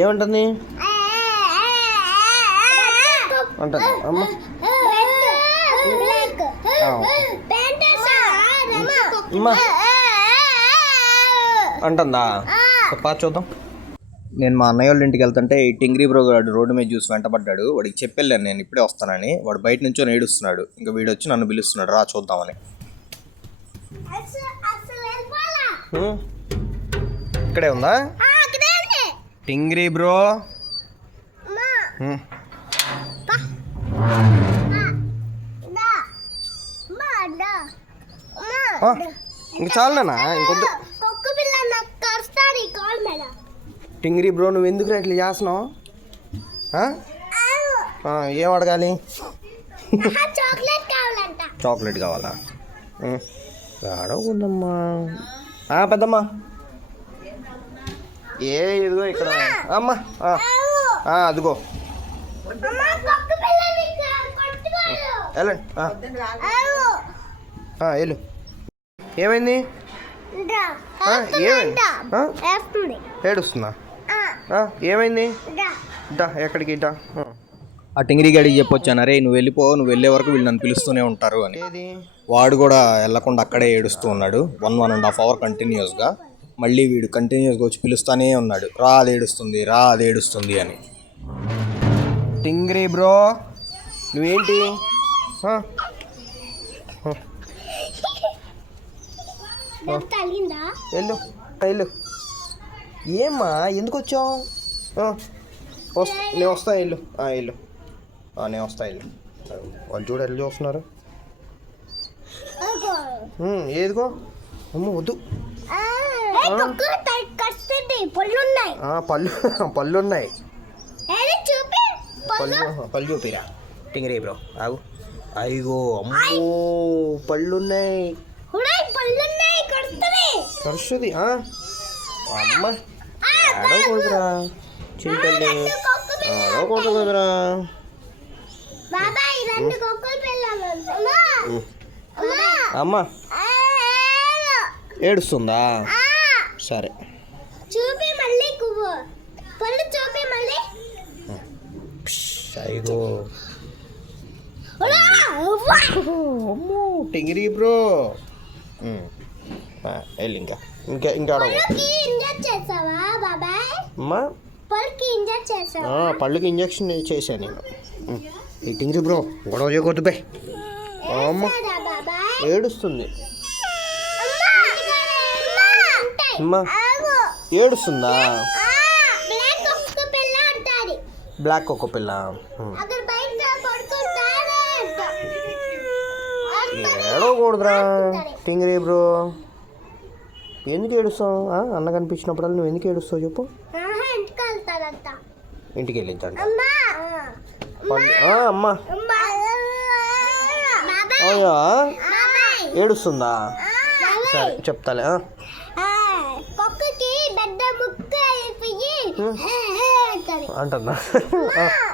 ఏమంటుంది అంటుంది అమ్మ అంటుందా పా చూద్దాం. నేను మా అన్నయ్య వాళ్ళ ఇంటికి వెళ్తుంటే ఈ టింగ్రీ బ్రో గారు రోడ్డు మీద చూసి వెంటబడ్డాడు. వాడికి చెప్పెళ్ళాను నేను ఇప్పుడే వస్తానని. వాడు బయట నుంచో ఏడుస్తున్నాడు. ఇంకా వీడు వచ్చి నన్ను పిలుస్తున్నాడు, రా చూద్దామని. ఇక్కడే ఉందా టింగ్రీ బ్రో? ఇంక చాలనా ఇంకొద్దు. టింగ్రీ బ్రో నువ్వు ఎందుకు ఇట్లా చేస్తున్నావు? ఏం అడగాలి? చాక్లెట్ కావాలా? అడగకుందమ్మా. పెద్దమ్మా ఇదిగో ఇక్కడ అమ్మా అదిగో వెళ్ళండి వెళ్ళు. ఏమైంది? ఏడుస్తుందా? ఏమైంది? ఎక్కడికి? ఆ టింగిరి గడికి చెప్పొచ్చాను, అరే నువ్వు వెళ్ళిపో, నువ్వు వెళ్ళే వరకు వీళ్ళు నన్ను పిలుస్తూనే ఉంటారు అని. వాడు కూడా వెళ్ళకుండా అక్కడే ఏడుస్తూ ఉన్నాడు 1.5 hours కంటిన్యూస్గా. మళ్ళీ వీడు కంటిన్యూస్గా వచ్చి పిలుస్తూనే ఉన్నాడు, రా అది ఏడుస్తుంది, రా అది ఏడుస్తుంది అని. టింగిరి బ్రో నువ్వేంటి? వెళ్ళు వెళ్ళు. ఏమ్మా ఎందుకు వచ్చావు? నేను వస్తా వెళ్ళు వెళ్ళు. నేను వస్తా వెళ్ళు. వాళ్ళు చూడ వెళ్ళి చూస్తున్నారు. ఏదిగో అమ్మ వద్దు. పళ్ళు ఉన్నాయి. పళ్ళు చూపిరా టింగిరి బ్రో. ఆగు. అయ్యో అమ్మో పళ్ళున్నాయి. కరుస్తుంది. అమ్మ ఆడకూడదురా చింతల్లి, ఆడకూడదు కదరా. అమ్మ ఏడుస్తుందా? సరే అయ్యో అమ్మో టింగిరి బ్రో వెళ్ళి ఇంకా పళ్ళుకి ఇంజక్షన్ చేశాను నేను. ఈ టింగిరి బ్రో గొడవ చేయకూడదు బై. అమ్మ ఏడుస్తుంది. అమ్మా ఏడుస్తుందా? బ్లాక్ ఒక పిల్ల. ఏడవకూడదురా టింగిరి బ్రో. ఎందుకు ఏడుస్తావు? అన్న కనిపించినప్పుడల్లా నువ్వు ఎందుకు ఏడుస్తావు చెప్పు? ఇంటికి వెళ్ళించండి. అమ్మా అయ్యా ఏడుస్తుందా? సరే చెప్తాలే. అంటుందా?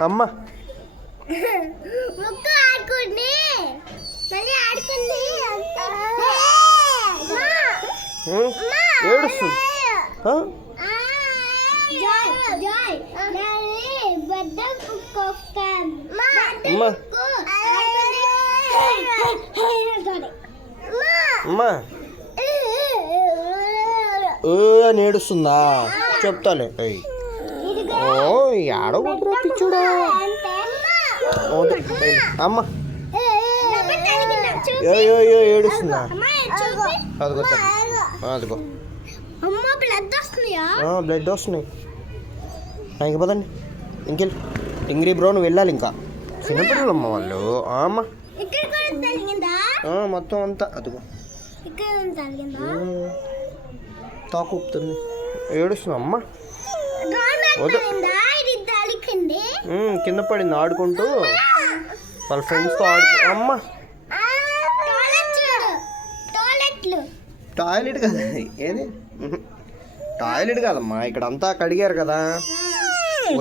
అమ్మా ఏడుస్తుంది. అమ్మా అని ఏడుస్తుందా? చెప్తాలే. ఆడకూడదురా పిచ్చుడా. అమ్మ ఏడుస్తుందా? అదిగో అదిగో బ్లడ్ వస్తున్నాయి. ఇంక పదండి ఇంకెళ్ళి. టింగిరి బ్రో నువ్వు వెళ్ళాలి. ఇంకా చిన్నపిల్లలమ్మ వాళ్ళు. అమ్మ మొత్తం అంతా అదిగో తాకుతుంది. ఏడుస్తున్నా అమ్మ. కింద పడింది ఆడుకుంటూ వాళ్ళ ఫ్రెండ్స్తో అమ్మ టాయిలెట్ కదా ఏది? టాయిలెట్ కాదమ్మా, ఇక్కడ అంతా కడిగారు కదా.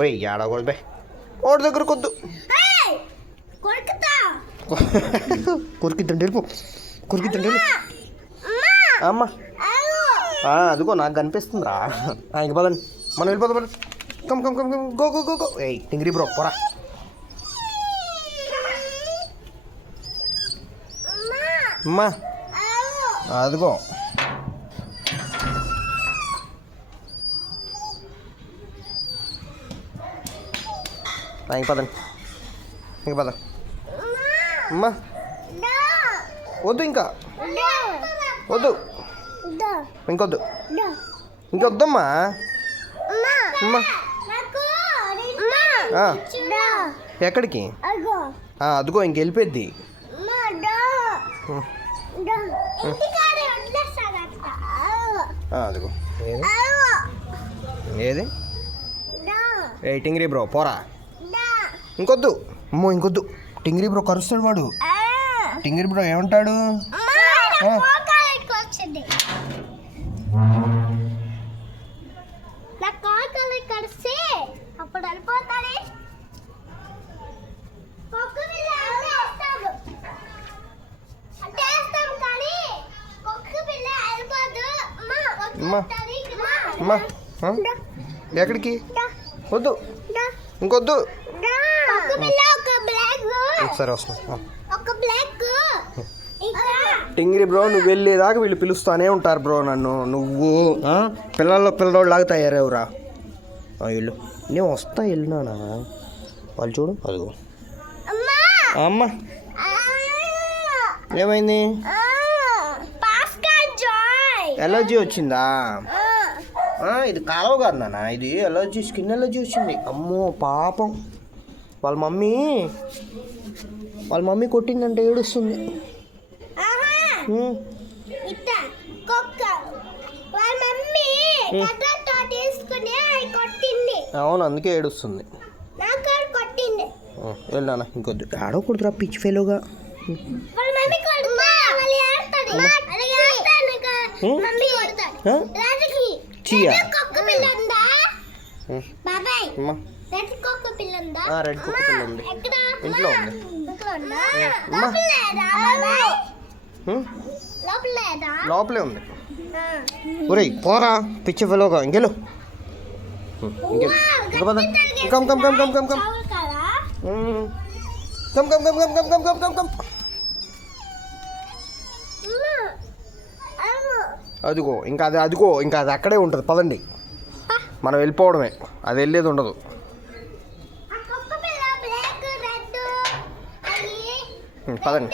ఓయ్ ఏడకూడదు బే, ఓడి దగ్గర కొద్దు కొరికిద్దండి వెళ్ళిపో, కొరికిద్దండి వెళ్ళి. అమ్మ అదిగో నాకు కనిపిస్తుందిరా. ఇంక పదండి, మనం వెళ్ళిపోదాం. పదండి, come come come come, go go go go. ఏయ్ టింగిరి బ్రో పోరా. అమ్మా అదిగో ఇంక పదండి, ఇంక పద. అమ్మా వద్దు, ఇంకా వద్దు, ఇంకొద్దు, ఇంకొద్దమ్మా. అమ్మా ఎక్కడికి? అదిగో ఇంక వెళ్ళిపోద్ది. అదిగో ఏది? ఏ టింగిరి బ్రో పోరా. ఇంకొద్దు, అమ్మో ఇంకొద్దు. టింగిరి బ్రో కరుస్తాడు వాడు. టింగిరి బ్రో ఏమంటాడు? అప్పుడు వెళ్ళిపోతాడు. అమ్మా ఎక్కడికి? వద్దు, ఇంకొద్దు. సరే వస్తున్నా. టింగిరి బ్రో నువ్వు వెళ్ళేదాకా వీళ్ళు పిలుస్తానే ఉంటారు బ్రో నన్ను. నువ్వు పిల్లోళ్ళలాగా తయారవురా. వీళ్ళు నేను వస్తా వెళ్ళినానా? వాళ్ళు చూడు అదిగో. అమ్మ ఏమైంది? ఎలర్జీ వచ్చిందా? ఇది కాలువ కాదు నాన్న, ఇది ఎలర్జీ, స్కిన్ ఎలర్జీ వచ్చింది. అమ్మో పాపం. వాళ్ళ మమ్మీ కొట్టిందంటే ఏడుస్తుంది. అవును అందుకే ఏడుస్తుంది. వెళ్ళానా? ఇంకొద్దు, ఆడకూడదురా పిచ్చి ఫెలోగా. రెడ్ కుక్క పిల్ల ఉంది, ఇంట్లో ఉంది. లోపలే ఉంది. ఒరేయ్ పోరా పిచ్చి ఫెలోగా. ఇంకెళ్ళు, ఇంకా పద. Come come come come come come come come come come come come come come. అదిగో ఇంకా అది అక్కడే ఉంటుంది. పదండి, మనం వెళ్ళిపోవడమే, అది వెళ్ళేది ఉండదు. పదండి.